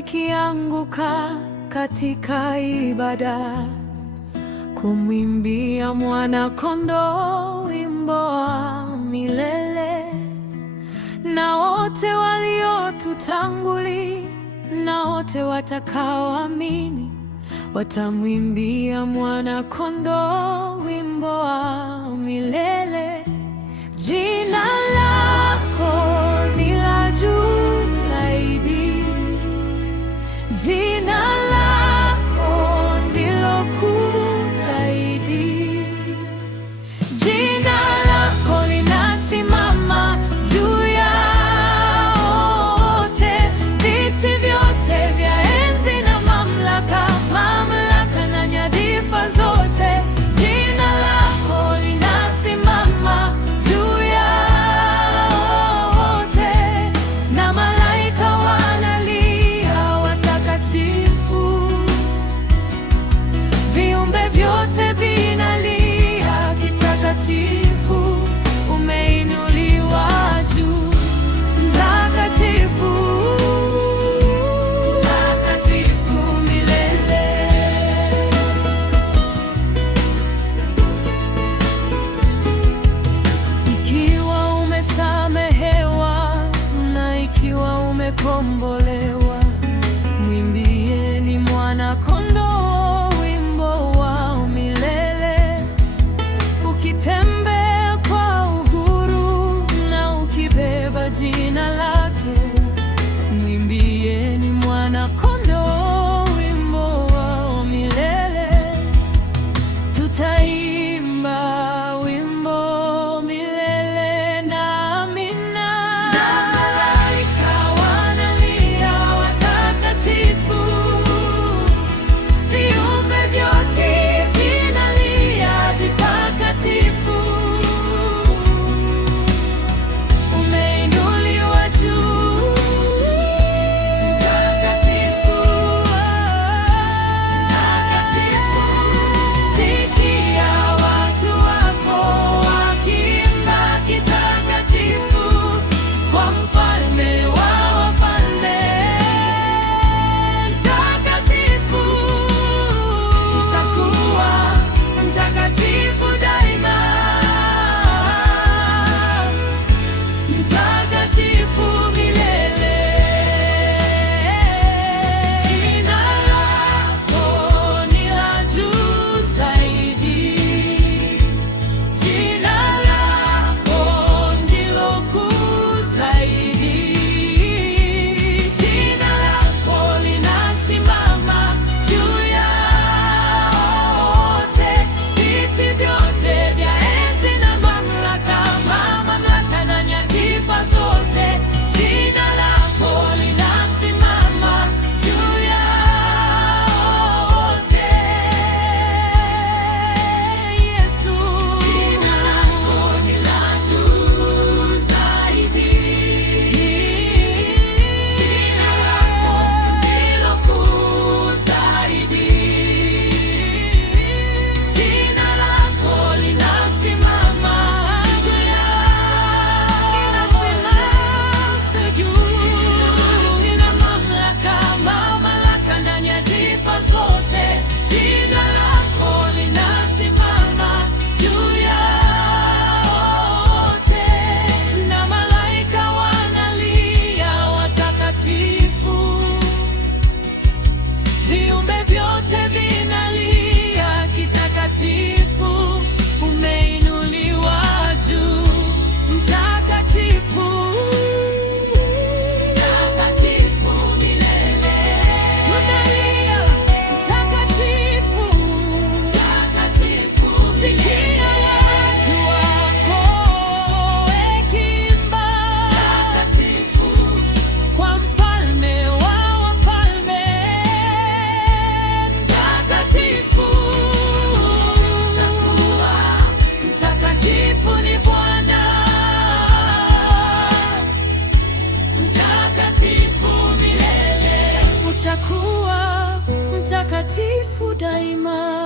likianguka katika ibada, kumwimbia Mwana-Kondoo wimbo wa milele. Na wote waliotutangulia na wote watakaoamini watamwimbia Mwana-Kondoo wimbo wa milele. Jina lako ni la juu zaidi, jina lako ndilo kuu zaidi. Jina lako linasimama juu ya wote, viti vyote vya enzi na mamlaka na nyadhifa zote. Jina lako linasimama juu ya wote, na malaika wanalia watakatifu. Viumbe vyote vinalia kitakatifu, umeinuliwa juu, mtakatifu, mtakatifu milele. Ikiwa umesamehewa na ikiwa umekombolewa, mwimbieni Mwana-Kondoo wimbo wa milele. Ukitembea kwa uhuru na ukibeba jina lake, mwimbieni Mwana-Kondoo wimbo wa milele. Tutaimba wimbo milele na amina, na malaika wanalia watakatifu. Viumbe vyote vinalia vitakatifu, umeinuliwa juu, mtakatifu, mtakatifu. Sikia watu wako wakiimba kitakatifu kwa Mfalme wa wafalme. Mtakatifu, utakuwa mtakatifu daima, mtakatifu milele. Jina lako ni la juu zaidi, jina lako ndilo kuu zaidi. Jina lako linasimama juu ya wote, viti vyote vya enzi na mamlaka na nyadhifa zote. Jina lako linasimama juu ya wote, Yesu. Jina lako ni la juu zaidi, jina lako ndilo kuu zaidi. Jina lako linasimama juu ya lina mamlaka na nyadhifa zote. Jina lako linasimama juu ya wote, na malaika wanalia watakatifu. Viumbe vyote vinalia kitakatifu, umeinuliwa juu, mtakatifu, mtakatifu milele. Tunalia mtakatifu, mtakatifu milele. Sikia watu wako wakiimba mtakatifu kwa Mfalme wa wafalme. Mtakatifu, utakuwa mtakatifu ni Bwana, mtakatifu milele. Utakuwa mtakatifu daima.